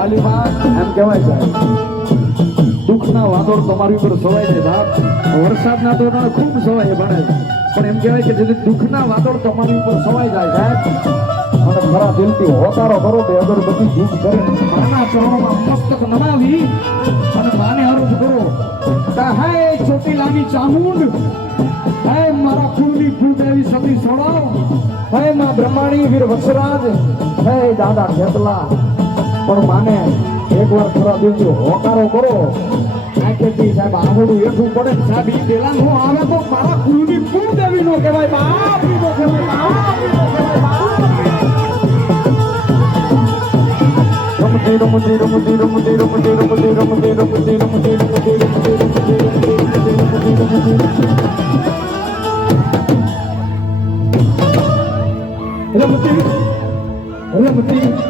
વાલીમાં એમ કહેવાય સાહેબ દુઃખના વાદળ તમારી ઉપર સવાય છે. વરસાદના તો ખૂબ સવાય ભણે પણ એમ કહેવાય કે જેથી દુઃખના વાદળ તમારી ઉપર સવાઈ જાય સાહેબ. અને ખરા દિલથી હોકારો કરો બે અગરબત્તી દુઃખ કરી માના ચરણોમાં નમાવી માને હરુફ કરો. હાય ચોટીલાની ચામુંડ. હે મારા કુળની કુળદેવી સતી સોળાવ હે બ્રહ્માણી વીર વક્ષરાજ હે દાદા ખેતલા. પણ માને એકવાર ખરા દેજો હોકારો કરો નાખેજી સાહેબ આવડું એટલું પડે સાહેબ એ પેલા નો આવે તો મારા કુળની કુળ દેવી નો કહેવાય બાપ નો કહેવાય રમતી રમતી રમતી રમતી રમતી રમતી રમતી રમતી રમતી રમતી રમતી રમતી રમતી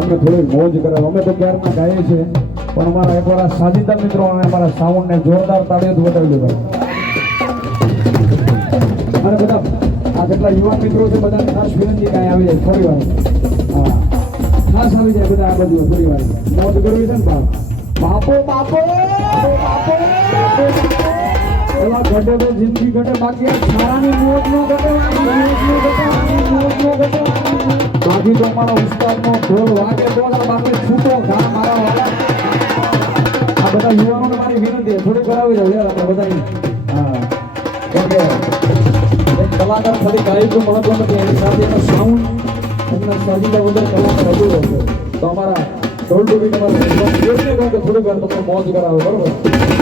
કે થોડીક મોજ કરે. અમે તો ક્યારના ગાઈએ છીએ, પણ અમારા એકવાર આ સાજીદા મિત્રો અને અમારા સાઉન્ડને જોરદાર તાળીઓથી બતાવી દીધો અને બધા, આ કેટલા યુવા મિત્રો છે બધા ખાસ વિનંતી કાંઈ આવી જાય થોડી વાર. ખાસ આવી જાય બધા આ બાજુ થોડી વાર. મોજ કરવી છે ને બાપ, બાપો! બાપો બાપો! એવા ઘટે જિંદગી ઘટે, બાકી આ છારાની મોત નો ઘટે બાકી તો અમારા ઉસ્તાદનો ઢોલ વાગે તો બાકી છૂટો ઘા મારા વાળા. આ બધા યુવાનોને મારી વિનંતી થોડી કરાવી દઉં યાર, આપણે બધા હા. ઓકે. કલાકાર ખાલી ગાયકનું મહત્વ નથી એની સાથે એનો સાઉન્ડ એમના સાજીદા વગર કલાકાર અધૂરો રહેશે તો અમારા ઢોલ ડૂબી તમારે થોડીક વાર તમને મોજ કરાવે, બરોબર?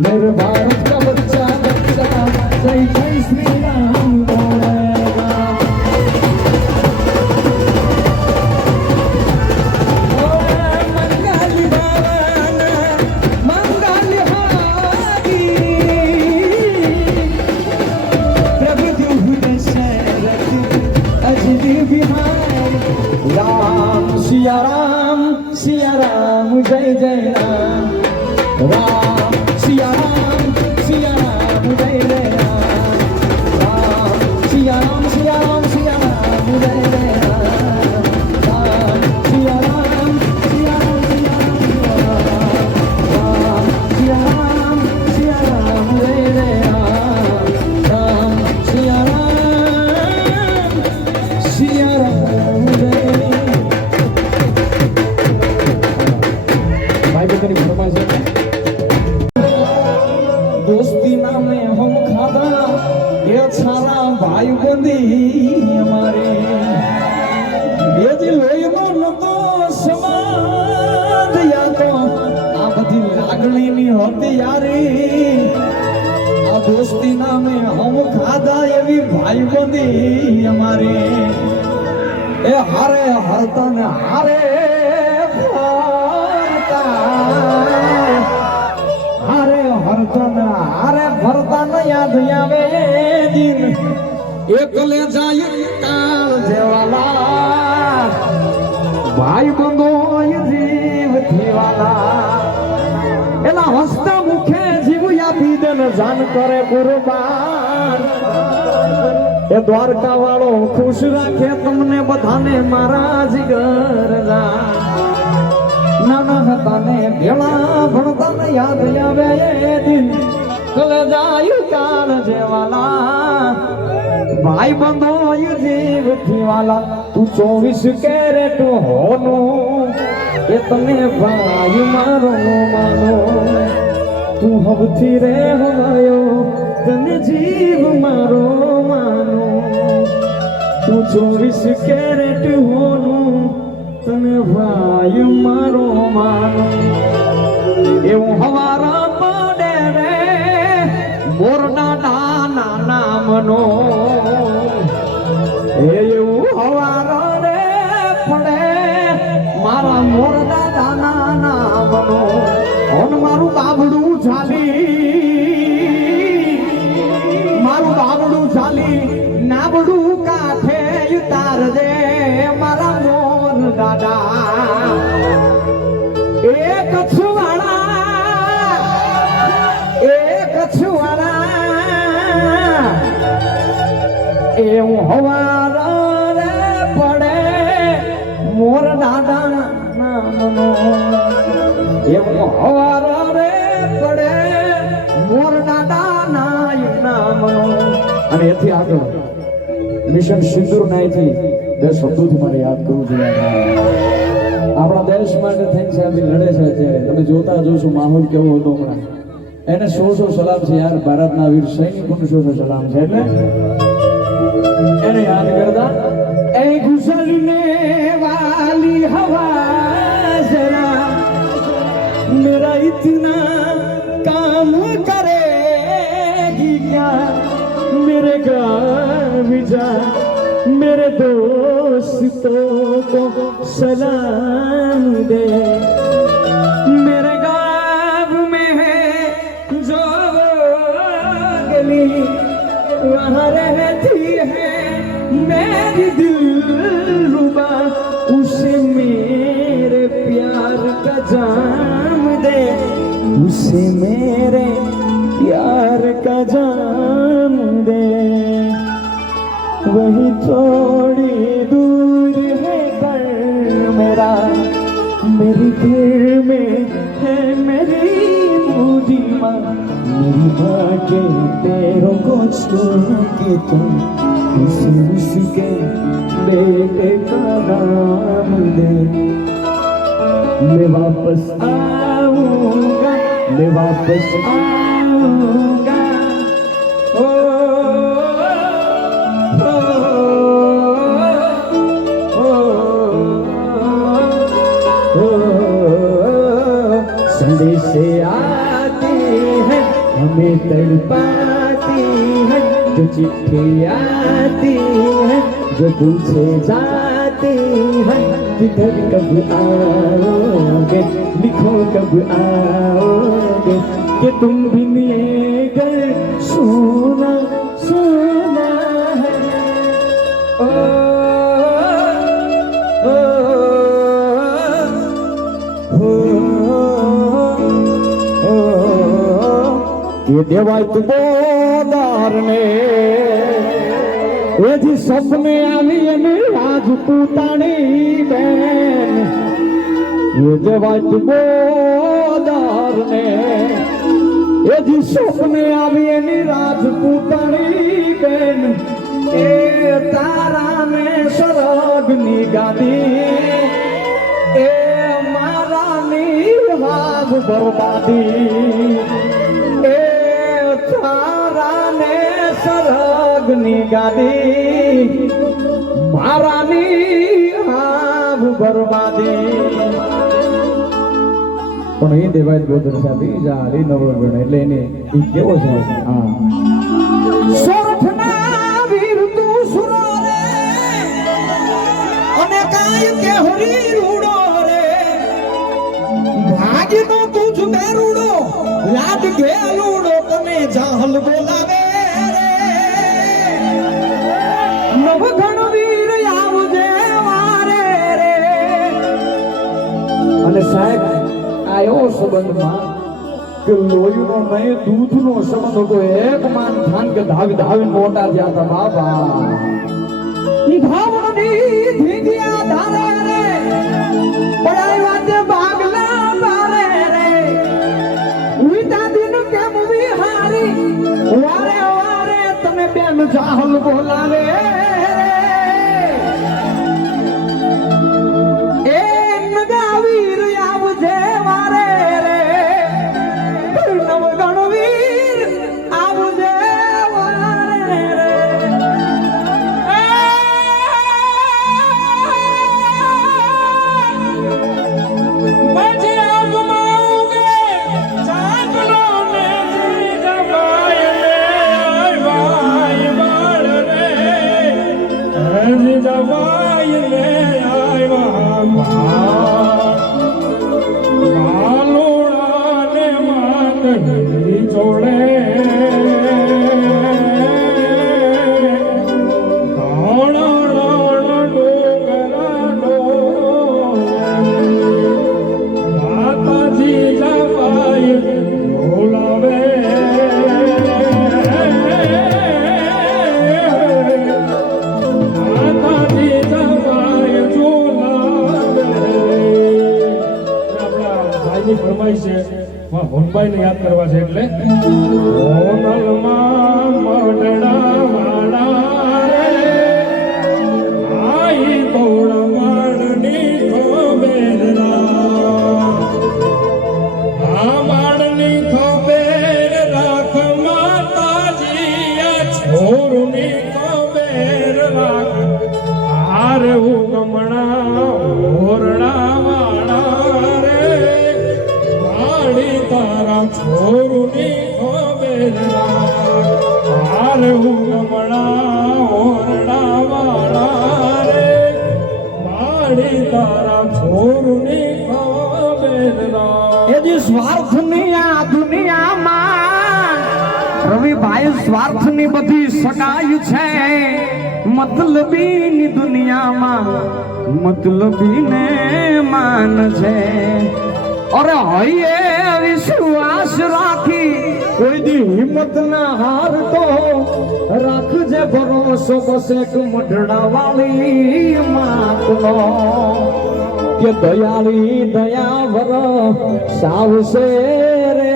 मेरे भारत એના હસતા મુખે જીવ આપી જાન કરે એ દ્વારકા વાળો ખુશ રાખે તમને બધાને મારા જીગર નાના હતા ને ભેળા ભણતા ને યાદ આવે દિન. કલે જાય કાળ જેવાલા, ભાઈ બંધો જીવ થીવાલા તું ચોવીસ કેરેટ હોનું, એ તને ભાઈ મારો માનો. તું હવથી રે હવાયો તને જીવ મારો માનો. તું ચોવીસ કેરેટ હોનું, તને ભાઈ મારો માનો. એવું હવારા નામનો એ એવું હવારો રે પડે મારા મોર નાના નામનો. ઓન મારું બાબડું ચાલી મારું બાબડું ચાલી નાબડું કાઠે દે મારા મોર દાદા. એવું હવાર રે પડે. મોર દાદા નામનો. એવું હવાર રે પડે. મોર દાદા નાય નામનો. અને એથી આગળ મિશન સિંદુર નાયથી બે શબ્દોથી મારે યાદ કરવું છું આપણા દેશ માટે થઈને સાહેબ લડે છે અત્યારે. તમે જોતા જોશો માહોલ કેવો હતો હમણાં. એને સો સો સલામ છે યાર, ભારતના વીર સૈનિકોનું સો સો સલામ છે, એટલે એને યાદ કરતા એ ગુસલને વાલી હવા જરા मेरा इतना काम करेगी क्या मेरे गाँव जा मेरे दोस्तों को सलाम आऊंगा मैं वापस आऊंगा ओ, ओ, ओ, ओ, संदेश आती है हमें तड़पाती है जो चिट्ठी आती है जो पूछे जाती है Peter cầm vừa áo ghét Nicole cầm vừa áo ghét Kết tung bình nghe ghét Suna, suna Oh ದೇವಾಯ್ತು ಬೋದಾರನೇ એથી સપને આવી અને રાજપૂતાણી બેન. એ દેવાય તું બોદારને એથી સપને આવી એની રાજપૂતાણી બેન. એ તારાને સરગની ગાદી. એ મારાની વાગ બરબાદી. એ તારાને સરગની ગાદી મારાની આગ બરબાદી. પણ એ દેવાય ગોદર સાથે જાળી નવરો ગણ એટલે એને એ કેવો છે? હા. સંબંધમાં કે લોહીનો નહીં, દૂધનો સંબંધ હતો. એક માન થાન કે ધાવી ધાવી મોટા થયા હતા બાબા વારે વારે તમે બેન જાહલ બોલાવે. એ હોનભાઈને યાદ કરવા છે એટલે હારે ઓરડા વાળા રે. માળી તારા છોરુની ખબેર એ જે સ્વાર્થની રવિભાઈ સ્વાર્થની બધી સગાઈ છે. મતલબીની દુનિયામાં મતલબીને માન છે અરે હૈયે વિશ્વાસ રાખી કોઈ દી હિંમત ના હારતો રાખજે ભરોસો એક મઢડા વાળી માતનો કે દયાળી દયાવર સાવશે રે,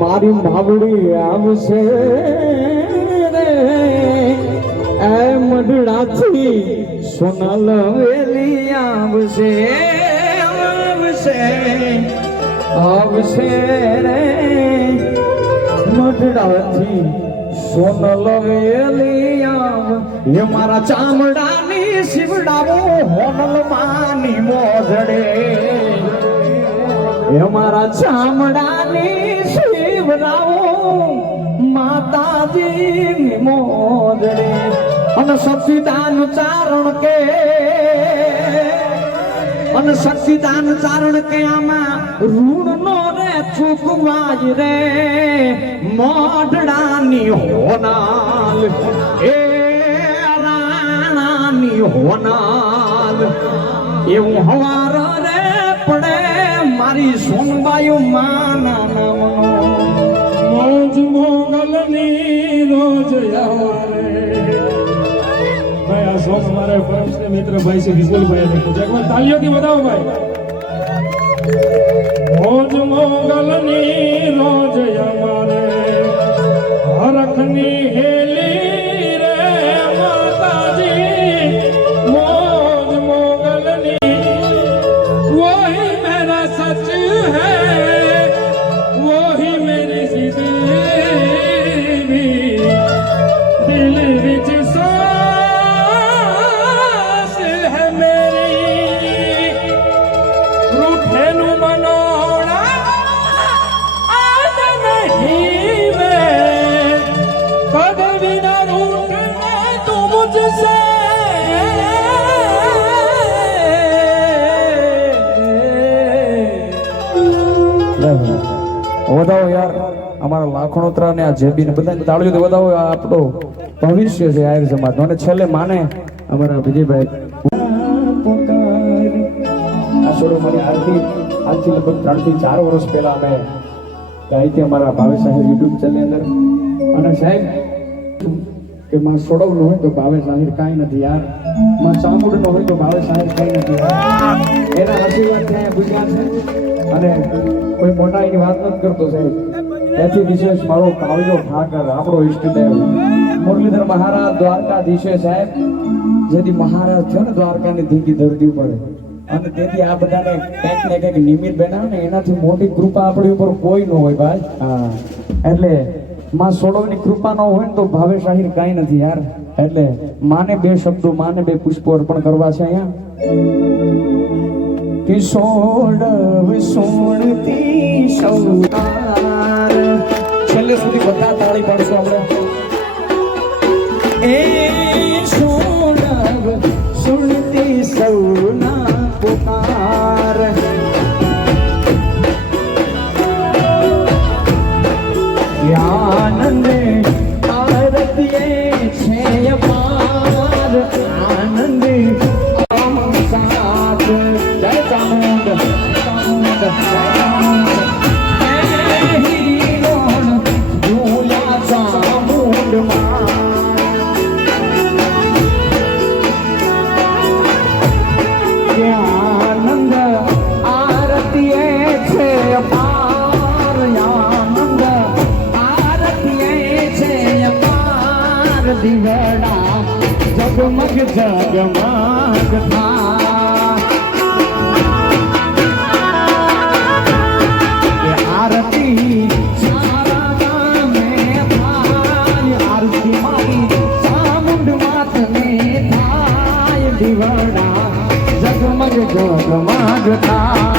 મારી માવડી આવશે રે. મોઢડાથી સોનલ વેલી આવશે આવશે. આવશે રે મઢડાથી સોનલ વેલી આવ એ મારા ચામડાની શિવડાવો હોનલ માની મોજડે. એ મારા ચામડાની શિવડાવો માતાજીની મોજડે. અને સચિદાન ચારણ કે અને સચિદાન ચારણ કયામાં ઋણ નો રે ચૂકવાય રે. મોઢડાની હોનાલ, એ રાણાની હોનાલ. એવું હવાર રે પડે મારી સોનબાઈ માના નામનો. મોજ મોગલની રોજ આવે ભાઈ આ સોંગ મારા ને મિત્ર ભાઈ છે વિપુલભાઈ ને પૂછે એકવાર તાલીઓથી બતાવો ભાઈ. મોજ મોગલની રોજ અમારે હરખની હેલી જેબી ને બધા તાળીઓ બતાવો આપણો ભવિષ્ય છે આયર સમાજ અને છેલ્લે માને અમારા વિજયભાઈ. આ મારી આજથી આજથી લગભગ ત્રણથી ચાર વર્ષ પહેલા અમે હતી અમારા ભાવે સાહેબ યુટ્યુબ ચેનલ અંદર. અને સાહેબ, કે માં સોડવનું હોય તો ભાવે સાહેબ કાંઈ નથી યાર. માં ચામુંડનો હોય તો ભાવે સાહેબ કાંઈ નથી. એના આશીર્વાદ ત્યાં ગુજ્યા છે. અને કોઈ મોટા એની વાત નથી કરતો સાહેબ. એથી વિશેષ મારો કાવ્યો ઠાકર આપણો ઈષ્ટદેવ મુરલીધર મહારાજ દ્વારકાધીશે સાહેબ, જેથી મહારાજ છે ને દ્વારકાની ધીકી ધરતી ઉપર. અને તેથી આ બધાને કંઈક ને કંઈક નિમિત્ત બનાવે ને એનાથી મોટી કૃપા આપણી ઉપર કોઈ ન હોય ભાઈ. એટલે માં સોડવની કૃપા ન હોય ને તો ભાવે શાહીર કાંઈ નથી યાર. એટલે માને બે શબ્દો, માને બે પુષ્પો અર્પણ કરવા છે અહીંયા. કે સોડવ સોડતી સૌકાર છેલ્લે સુધી બધા તાળી પાડશું આપણે એ સોડવ સુણતી સૌના થાય દીવડા જગમગ જગમગ થાય